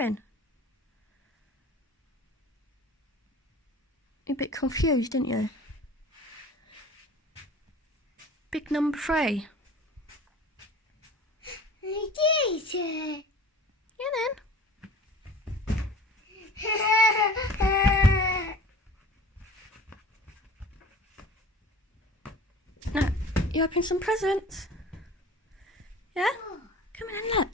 Kevin? You're a bit confused, aren't you? Big number 3. Yeah, then. No, you open some presents. Yeah? Come on and look.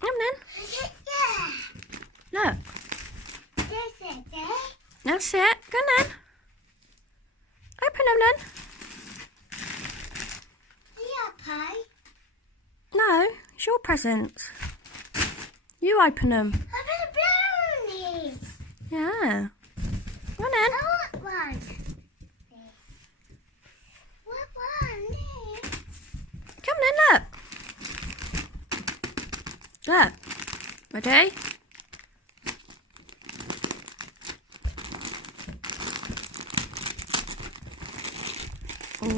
Come on. Look. That's it. Go on then. Open them then. No, it's your presents. You open them. Yeah. Go on then. Come on then, look. Look. Ready? Oh.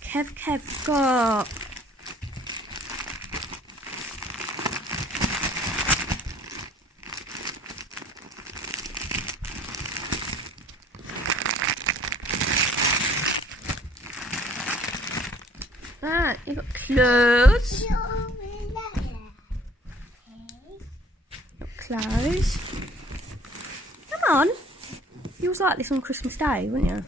Kev got. Right, you got clothes. Clothes. Come on. You was like this on Christmas Day, wouldn't you?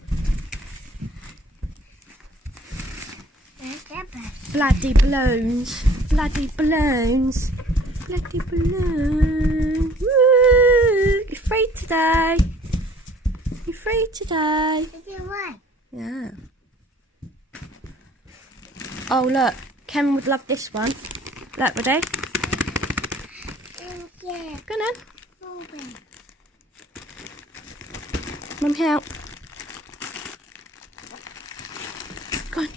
Bloody balloons. Bloody balloons. Bloody balloons. Woo! You're free today. You're free today. Yeah. Oh, look. Ken would love this one. Look, ready? Yeah. Go on then. Mum, help. Go on.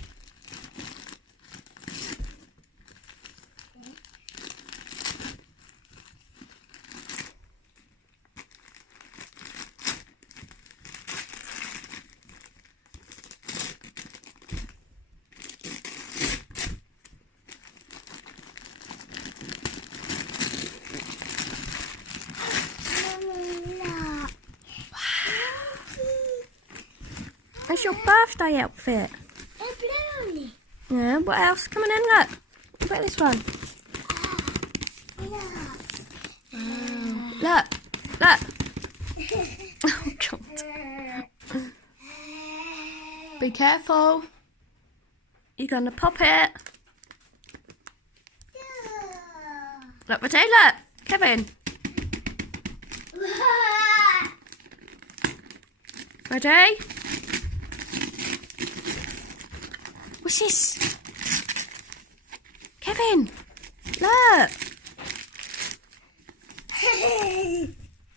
That's your birthday outfit. Yeah, what else? Come on in, look. What about this one? Look. Look. Oh, God. Be careful. You're going to pop it. Look, Mateo, look. Kevin. Ready? What's this? Kevin, look.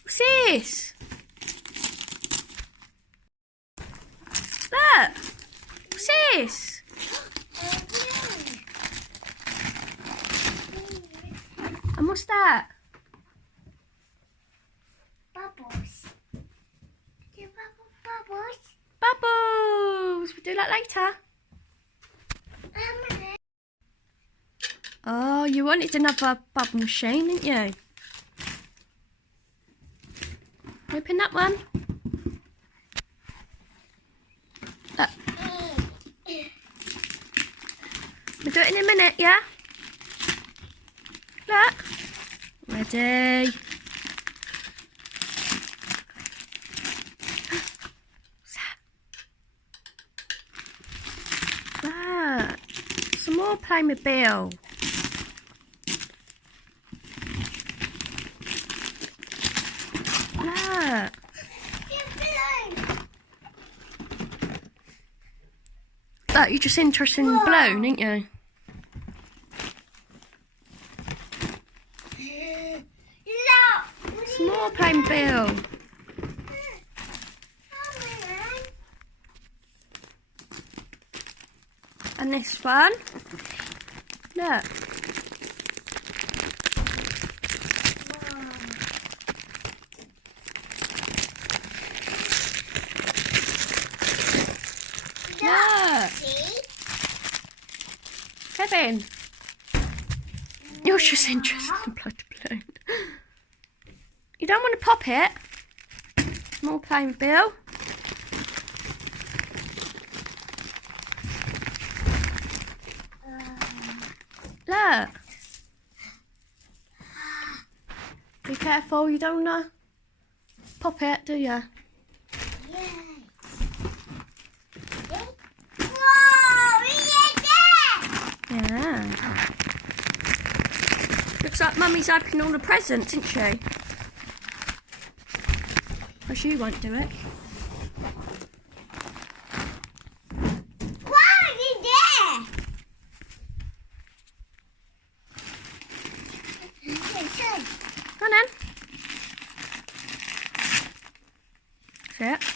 What's this? Look. What's this? And what's that? Bubbles. Bubbles. Bubbles. We'll do that later. Oh, you wanted another bubble machine, didn't you? Open that one. Look. We'll do it in a minute, yeah? Look. Ready. Look. Some more Playmobil. Look, you're just interested in the balloon, ain't you? Some more Playmobil. And this one. Look. Look. Kevin! You're just interested in blood balloon. You don't want to pop it? Small plain Bill. Look. Be careful, you don't want to pop it, do you? Yeah. Looks like Mummy's opening all the presents, isn't she? Because you won't do it. Go on then. That's it.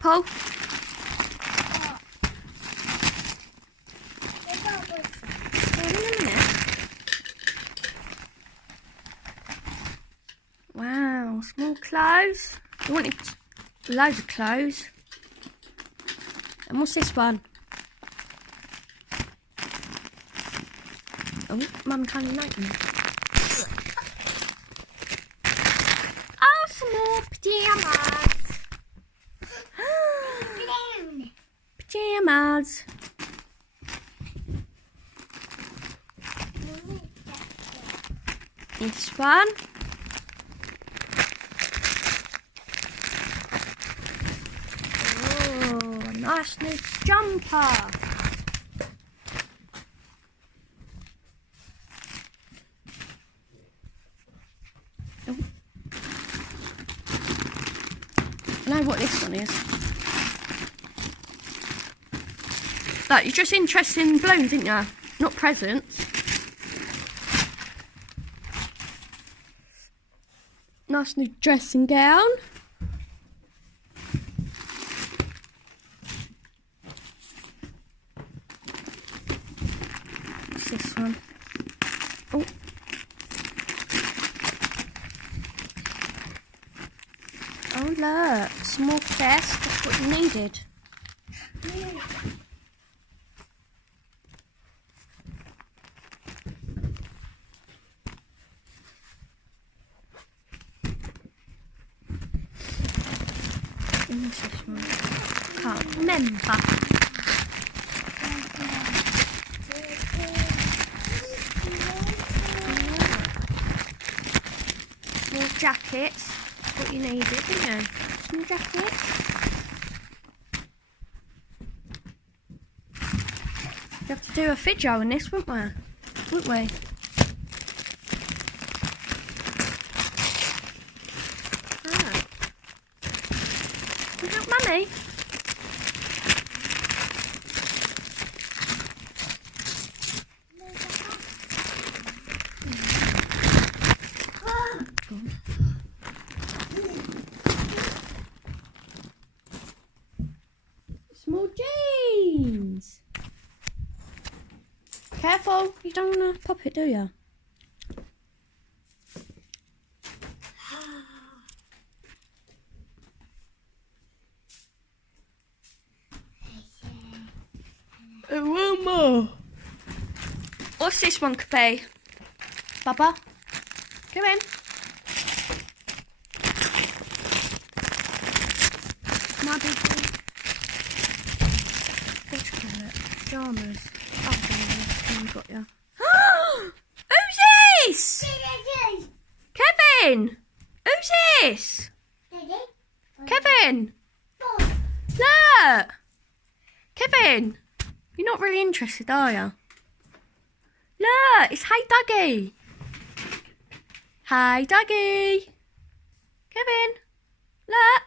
Pull. Wow, small clothes. You wanted loads of clothes. And what's this one? Oh, Mum can't like me. Oh, some more pajamas. Pajamas. This one. Oh, a nice new jumper. Oh. I know what this one is. But you're just interested in balloons, didn't you? Not presents. Nice new dressing gown. What's this one? Oh. Oh look, small vest, that's what you needed. What's this one? Can't remember. Small jackets. That's what you needed, didn't you? Small jackets. We have to do a video on this, wouldn't we? Wouldn't we? Can you help Mummy? Small jeans. Careful, you don't want to pop it, do you? One more. What's this one, Cafe? Baba? Come in. My big one. What's it? Pajamas. Oh, pajamas. Got ya. Who's this? Kevin! Who's this? Kevin! Look! Kevin! You're not really interested, are you? Look, it's Hey Dougie. Hey Dougie. Kevin, look.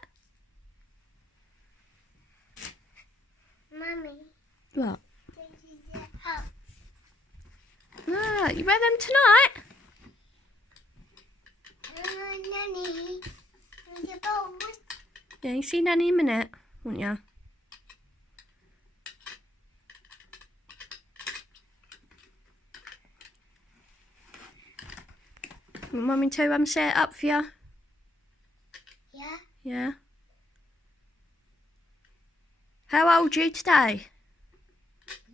Mummy. What? This is the house. Look, you wear them tonight? Nanny. The balls. Yeah, you see Nanny in a minute, won't you? Want Mummy to set it up for you? Yeah. Yeah. How old are you today?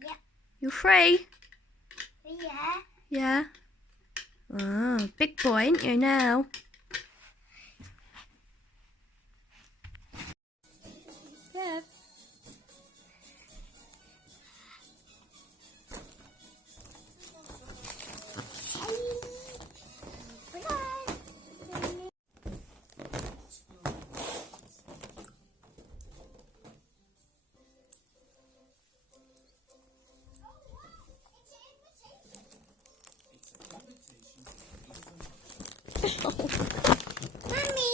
Yeah. You're 3? Yeah. Yeah. Oh, big boy, ain't you now? Bev. Mommy!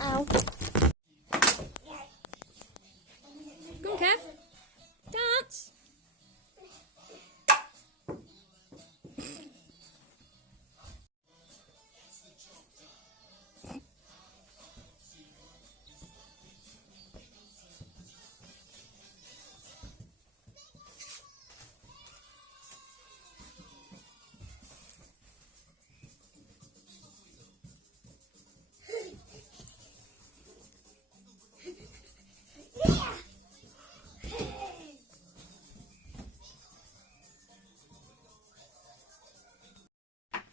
Ow. Come on, Kev. Dance.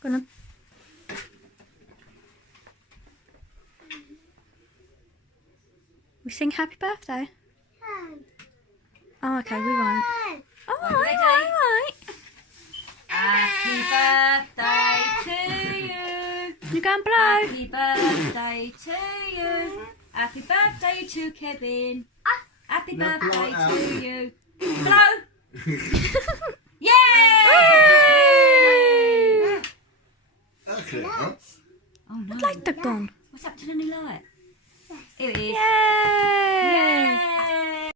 Go on. We sing happy birthday? Oh, okay, we won't. Oh, alright. Happy birthday to you. You go and blow. Happy birthday to you. Happy birthday to Kevin. Happy No, blow birthday it out. to you. Blow. Yay! Okay, huh? Oh no. Light the gun. What's up to the new light? Here it is. Yay!